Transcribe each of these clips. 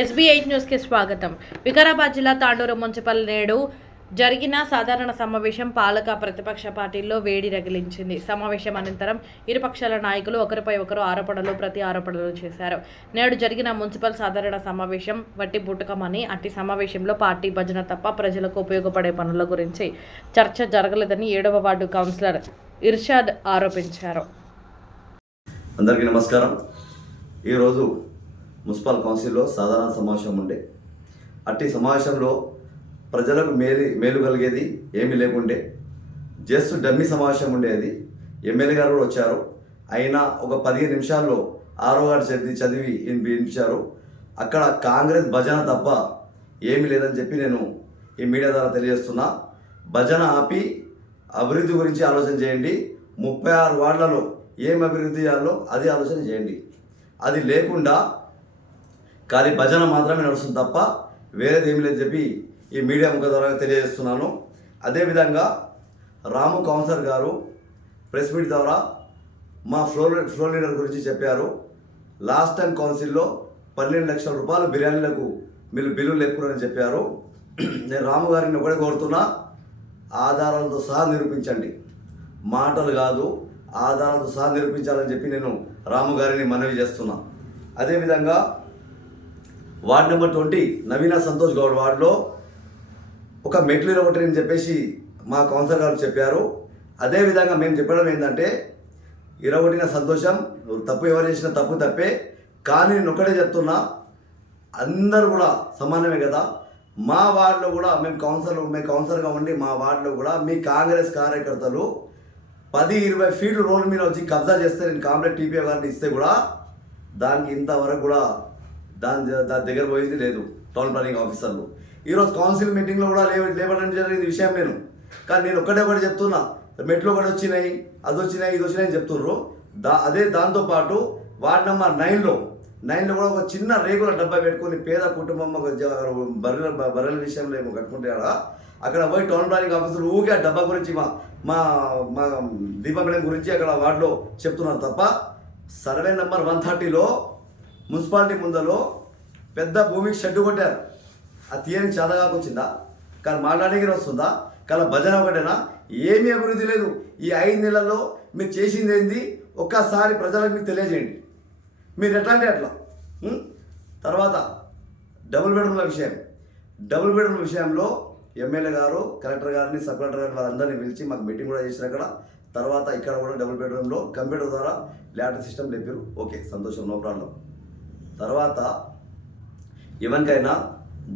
SB8 న్యూస్కి స్వాగతం. వికారాబాద్ జిల్లా తాండూరు మున్సిపల్ నేడు జరిగిన సాధారణ సమావేశం పాలక ప్రతిపక్ష పార్టీల్లో వేడి రగిలించింది. సమావేశం అనంతరం ఇరుపక్షాల నాయకులు ఒకరిపై ఒకరు ఆరోపణలు ప్రతి ఆరోపణలు చేశారు. నేడు జరిగిన మున్సిపల్ సాధారణ సమావేశం వట్టి బుట్టకమని, అట్టి సమావేశంలో పార్టీ భజన తప్ప ప్రజలకు ఉపయోగపడే పనుల గురించి చర్చ జరగలేదని 7వ వార్డు కౌన్సిలర్ ఇర్షాద్ ఆరోపించారు. అందరికీ నమస్కారం. ఈరోజు మున్సిపల్ కౌన్సిల్లో సాధారణ సమావేశం ఉండే అట్టి సమావేశంలో ప్రజలకు మేలు కలిగేది ఏమీ లేకుండే జస్ట్ డమ్మీ సమావేశం ఉండేది. ఎమ్మెల్యే గారు కూడా వచ్చారు. అయినా ఒక 15 నిమిషాల్లో ఆరో గారు చదివి వినిపించారు. అక్కడ కాంగ్రెస్ భజన తప్ప ఏమీ లేదని చెప్పి నేను ఈ మీడియా ద్వారా తెలియజేస్తున్నా. భజన ఆపి అభివృద్ధి గురించి ఆలోచన చేయండి. 36 వార్డులలో ఏం అభివృద్ధి చేయాలో అది ఆలోచన చేయండి. అది లేకుండా ఖాళీ భజన మాత్రమే నడుస్తుంది తప్ప వేరేది ఏమి లేదని చెప్పి ఈ మీడియా ముఖ ద్వారా తెలియజేస్తున్నాను. అదేవిధంగా రాము కౌన్సిలర్ గారు ప్రెస్ మీట్ ద్వారా మా ఫ్లోర్ లీడర్ గురించి చెప్పారు. లాస్ట్ టైం కౌన్సిల్లో 12 లక్షల రూపాయలు బిర్యానీలకు బిల్లులు లేపుకున్నారని చెప్పారు. నేను రాము గారిని ఒకటే కోరుతున్నా, ఆధారాలతో సహా నిరూపించండి, మాటలు కాదు ఆధారాలతో సహా నిరూపించాలని చెప్పి నేను రాము గారిని మనవి చేస్తున్నా. అదేవిధంగా వార్డు నెంబర్ 20 నవీన సంతోష్ గౌడ్ వార్డులో ఒక మెట్లు ఇరగొట్టని చెప్పేసి మా కౌన్సిలర్ గారు చెప్పారు. అదేవిధంగా మేము చెప్పడం ఏంటంటే, ఇరగొట్టిన సంతోషం, తప్పు ఎవరు చేసిన తప్పు తప్పే, కానీ నేను ఒకటే చెప్తున్నా, అందరూ కూడా సమానమే కదా. మా వార్డులో కూడా మేము కౌన్సిలర్గా ఉండి మా వార్డులో కూడా మీ కాంగ్రెస్ కార్యకర్తలు 10-20 ఫీట్లు రోడ్డు మీద వచ్చి కబ్జా చేస్తే నేను కాంప్లెక్స్ టీపీఓ గారిని ఇస్తే కూడా దానికి ఇంతవరకు కూడా దాని దగ్గర పోయింది లేదు టౌన్ ప్లానింగ్ ఆఫీసర్లు. ఈరోజు కౌన్సిల్ మీటింగ్లో కూడా లేవడం జరిగింది విషయం నేను. కానీ నేను ఒకటి చెప్తున్నా, మెట్లు ఒకటి వచ్చినాయి, అది వచ్చినాయి, ఇది వచ్చినాయి అని చెప్తున్నారు. దాంతోపాటు వార్డు నెంబర్ 9లో కూడా ఒక చిన్న రేగుల డబ్బా పెట్టుకొని పేద కుటుంబం బర్రెల విషయంలో ఏమో కట్టుకుంటాడా, అక్కడ పోయి టౌన్ ప్లానింగ్ ఆఫీసర్లు ఊకే ఆ డబ్బా గురించి మా దీపా మేడం గురించి అక్కడ వార్డులో చెప్తున్నారు తప్ప, సర్వే నెంబర్ 130లో మున్సిపాలిటీ ముందలో పెద్ద భూమికి షెడ్డు కొట్టారు. అది తీయని చేతగాకు వచ్చిందా? కానీ మాట్లాడడానికి వస్తుందా? కానీ భజన ఒకటేనా? ఏమీ అభివృద్ధి లేదు. ఈ 5 నెలల్లో మీరు చేసింది ఏంది ఒక్కసారి ప్రజలకు మీకు తెలియజేయండి. మీరు ఎట్లా అంటే అట్లా. తర్వాత డబుల్ బెడ్రూమ్ల విషయంలో ఎమ్మెల్యే గారు కలెక్టర్ గారిని సబ్ కలెక్టర్ గారిని వాళ్ళందరినీ పిలిచి మాకు మీటింగ్ కూడా చేసిన అక్కడ. తర్వాత ఇక్కడ కూడా డబుల్ బెడ్రూమ్లో కంప్యూటర్ ద్వారా ల్యాటర్ సిస్టమ్ లేపారు. ఓకే, సంతోషం, నో ప్రాబ్లం. తర్వాత ఎవరికైనా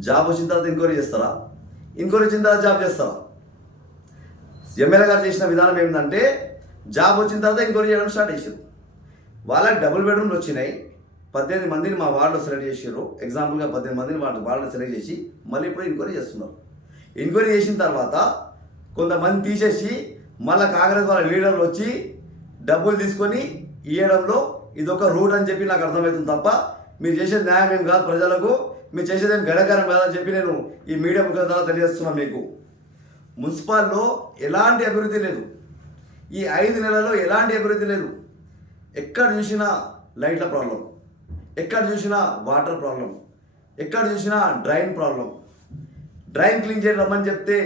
జాబ్ వచ్చిన తర్వాత ఎంక్వైరీ చేస్తారా? ఎంక్వైరీ వచ్చిన తర్వాత జాబ్ చేస్తారా? ఎమ్మెల్యే గారు చేసిన విధానం ఏంటంటే, జాబ్ వచ్చిన తర్వాత ఎంక్వైరీ చేయడం స్టార్ట్ చేశారు. వాళ్ళకి డబుల్ బెడ్రూమ్లు వచ్చినాయి. 18 మందిని మా వార్డులో సెలెక్ట్ చేశారు. ఎగ్జాంపుల్గా 18 మందిని వార్డులో సెలెక్ట్ చేసి మళ్ళీ ఇప్పుడు ఎంక్వైరీ చేస్తున్నారు. ఎంక్వైరీ చేసిన తర్వాత కొంతమంది తీసేసి మళ్ళీ కాంగ్రెస్ వాళ్ళ లీడర్లు వచ్చి డబ్బులు తీసుకొని ఇవ్వడంలో ఇదొక రూట్ అని చెప్పి నాకు అర్థమవుతుంది తప్ప, మీరు చేసేది న్యాయం ఏం కాదు ప్రజలకు, మీరు చేసేది ఏం గణకారం కాదని చెప్పి నేను ఈ మీడియా ముఖం ద్వారా తెలియజేస్తున్నాను. మీకు మున్సిపాల్లో ఎలాంటి అభివృద్ధి లేదు. ఈ 5 నెలల్లో ఎలాంటి అభివృద్ధి లేదు. ఎక్కడ చూసినా లైట్ల ప్రాబ్లం, ఎక్కడ చూసినా వాటర్ ప్రాబ్లం, ఎక్కడ చూసినా డ్రైన్ ప్రాబ్లం. డ్రైన్ క్లీన్ చేయడం రమ్మని చెప్తే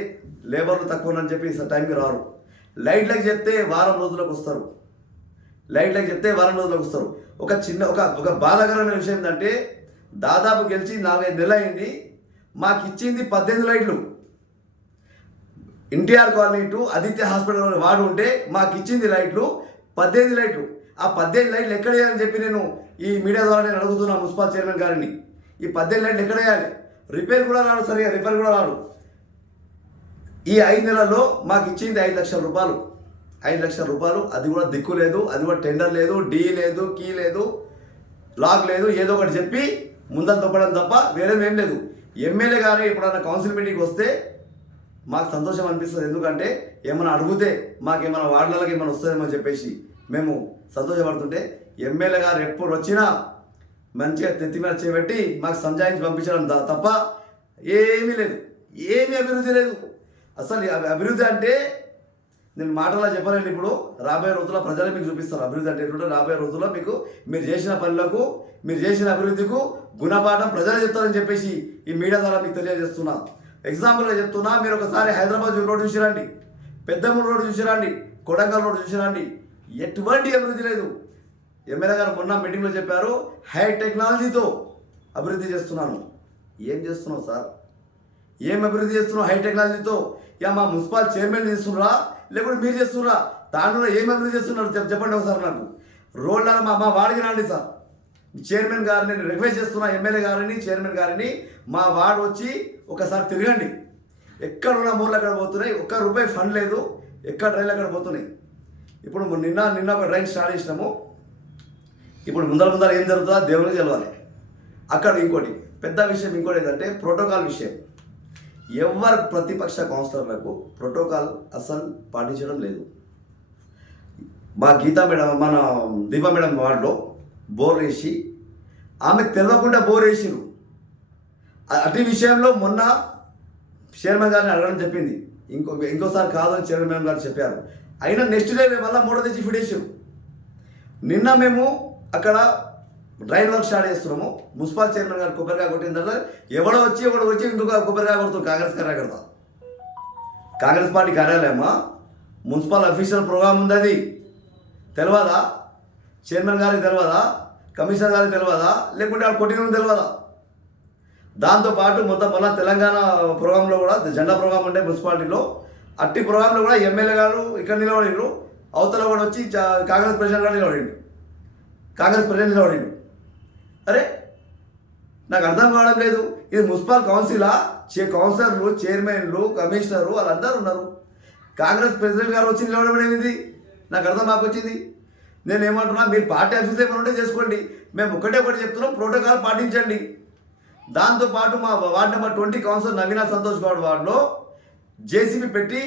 లేబర్లు తక్కువ అని చెప్పి టైంకి రారు. లైట్లకు చెప్తే వారం రోజులకు వస్తారు. ఒక బాధాకరమైన విషయం ఏంటంటే, దాదాపు గెలిచి 4-5 నెలలు అయింది. మాకు ఇచ్చింది 18 లైట్లు. NTR colony to Aditya hospital వాడు ఉంటే మాకు ఇచ్చింది లైట్లు 18 లైట్లు. ఆ 18 లైట్లు ఎక్కడ వేయాలని చెప్పి నేను ఈ మీడియా ద్వారా నేను అడుగుతున్నా మున్సిపల్ చైర్మన్ గారిని. ఈ 18 లైట్లు ఎక్కడ వేయాలి? రిపేర్ కూడా రాడు, సరిగా రిపేర్ కూడా రాడు. ఈ 5 నెలల్లో మాకు ఇచ్చింది 5 లక్షల రూపాయలు. 5 లక్షల రూపాయలు, అది కూడా దిక్కు లేదు, అది కూడా టెండర్ లేదు, డీ లేదు, కీ లేదు, లాక్ లేదు, ఏదో ఒకటి చెప్పి ముందర తొప్పడం తప్ప వేరేదేం లేదు. ఎమ్మెల్యే గారు ఎప్పుడన్నా కౌన్సిల్ మీటింగ్కి వస్తే మాకు సంతోషం అనిపిస్తుంది. ఎందుకంటే ఏమైనా అడిగితే మాకేమైనా వార్డులకు ఏమైనా వస్తుందేమో చెప్పేసి మేము సంతోషపడుతుంటే, ఎమ్మెల్యే గారు ఎప్పుడు వచ్చినా మంచిగా తెత్తి మీద చేపెట్టి మాకు సంజాయించి పంపించడం తప్ప ఏమీ లేదు. ఏమీ అభివృద్ధి లేదు. అసలు అభివృద్ధి అంటే నేను మాటలా చెప్పలేను. ఇప్పుడు రాబోయే రోజుల్లో ప్రజలే మీకు చూపిస్తారు అభివృద్ధి అంటే ఏంటంటే. రాబోయే రోజుల్లో మీకు మీరు చేసిన పనులకు, మీరు చేసిన అభివృద్ధికు గుణపాఠం ప్రజలే చెప్తారని చెప్పేసి ఈ మీడియా ద్వారా మీకు తెలియజేస్తున్నా. ఎగ్జాంపుల్గా చెప్తున్నా, మీరు ఒకసారి హైదరాబాద్ రోడ్డు చూసిరండి, పెద్దమూడు రోడ్డు చూసిరండి, కొడంగల్ రోడ్డు చూసిరండి, ఎటువంటి అభివృద్ధి లేదు. ఎమ్మెల్యే గారు మొన్న మీటింగ్లో చెప్పారు, హై టెక్నాలజీతో అభివృద్ధి చేస్తున్నాను. ఏం చేస్తున్నావు సార్? ఏం అభివృద్ధి చేస్తున్నావు హై టెక్నాలజీతో? మా మున్సిపల్ చైర్మన్ చేస్తున్నారా లేకపోతే మీరు చేస్తున్నారా? దాంట్లో ఏం అభివృద్ధి చేస్తున్నారు చెప్పండి ఒకసారి నాకు. రోడ్లలో మా వాడికి రండి సార్. చైర్మన్ గారిని నేను రిక్వెస్ట్ చేస్తున్నా, ఎమ్మెల్యే గారిని, చైర్మన్ గారిని, మా వార్డు వచ్చి ఒకసారి తిరగండి. ఎక్కడ ఉన్న మూర్లు అక్కడ పోతున్నాయి, ఒక్క రూపాయి ఫండ్ లేదు, ఎక్కడ రైళ్ళు అక్కడ పోతున్నాయి. ఇప్పుడు నిన్న ఒక రైన్ స్టార్ట్ చేసినాము. ఇప్పుడు ముందర ఏం జరుగుతుందో దేవునికి తెలవాలి. అక్కడ ఇంకోటి పెద్ద విషయం ఇంకోటి ఏంటంటే ప్రోటోకాల్ విషయం. ఎవరు ప్రతిపక్ష కౌన్సిలర్లకు ప్రోటోకాల్ అసలు పాటించడం లేదు. మా గీతా మేడం, మన దీపా మేడం వార్డులో బోర్ వేసి ఆమెకు తెలియకుండా బోర్ వేసిరు. అటు విషయంలో మొన్న చైర్మన్ గారిని అడగడం చెప్పింది, ఇంకోసారి కాదని చైర్మన్ గారు చెప్పారు. అయినా నెక్స్ట్ డే మళ్ళీ మూడో తెచ్చి ఫిడేసారు. నిన్న మేము అక్కడ డ్రైన్ వర్క్ స్టార్ట్ చేస్తున్నాము. మున్సిపల్ చైర్మన్ గారు కొబ్బరికాయ కొట్టిన తర్వాత ఒకడు వచ్చి ఇంకొక కొబ్బరికాయ కొడుతుంది. కాంగ్రెస్ కార్యకర్త, కాంగ్రెస్ పార్టీ కార్యాలయమా, మున్సిపల్ అఫీషియల్ ప్రోగ్రామ్ ఉంది, అది తెలియదా? చైర్మన్ గారికి తెలియదా? కమిషనర్ గారికి తెలియదా? లేకుంటే వాళ్ళు కొట్టిన తెలియదా? దాంతోపాటు మొత్తం మళ్ళీ తెలంగాణ ప్రోగ్రాంలో కూడా జెండా ప్రోగ్రాం ఉండే మున్సిపాలిటీలో, అట్టి ప్రోగ్రాంలో కూడా ఎమ్మెల్యే గారు ఇక్కడ నిలబడిండ్రు, అవతల కూడా వచ్చి కాంగ్రెస్ ప్రెసిడెంట్ గారు నిలబడిండు, కాంగ్రెస్ ప్రెసిడెంట్ నిలబడిండు. అరే నాకు అర్థం కావడం లేదు. ఇది మున్సిపల్ కౌన్సిలా? కౌన్సిలర్లు, చైర్మన్లు, కమిషనరు వాళ్ళందరూ ఉన్నారు. కాంగ్రెస్ ప్రెసిడెంట్ గారు వచ్చి నిలబడడం ఇది నాకు అర్థం వచ్చింది. నేను ఏమంటున్నా, మీరు పార్టీ ఆఫీస్లో ఏమైనా ఉంటే చేసుకోండి. మేము ఒకటి చెప్తున్నాం, ప్రోటోకాల్ పాటించండి. దాంతోపాటు మా ward number 20 councillor Naveena Santosh Goud వార్డులో జేసీబీ పెట్టి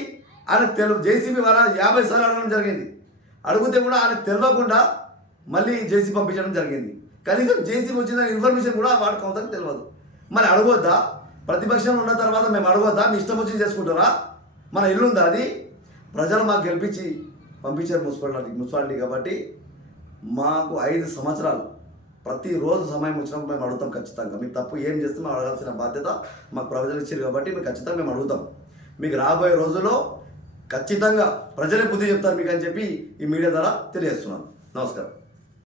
ఆయన జేసీబీ వాళ్ళ 50 సార్లు అడగడం జరిగింది. అడిగితే కూడా ఆయన తెలియకుండా మళ్ళీ జేసీబీ పంపించడం జరిగింది. కనీసం జేసీబీ వచ్చిన ఇన్ఫర్మేషన్ కూడా వాడు కౌన్సిలర్కి తెలియదు. మరి అడగొద్దా? ప్రతిపక్షంలో ఉన్న తర్వాత మేము అడగొద్దా? మీ ఇష్టం వచ్చి చేసుకుంటారా? మన ఇల్లు ఉందా? అది ప్రజలు మాకు గెలిపించి పంపించారు మున్సిపాలిటీ కాబట్టి మాకు 5 సంవత్సరాలు ప్రతిరోజు సమయం వచ్చినప్పుడు మేము అడుగుతాం ఖచ్చితంగా. మీకు తప్పు ఏం చేస్తే మేము అడగాల్సిన బాధ్యత మాకు ప్రజలు ఇచ్చారు కాబట్టి మీకు ఖచ్చితంగా మేము అడుగుతాం. మీకు రాబోయే రోజుల్లో ఖచ్చితంగా ప్రజలే బుద్ధి చెప్తారు మీకు అని చెప్పి ఈ మీడియా ద్వారా తెలియజేస్తున్నాను. నమస్కారం.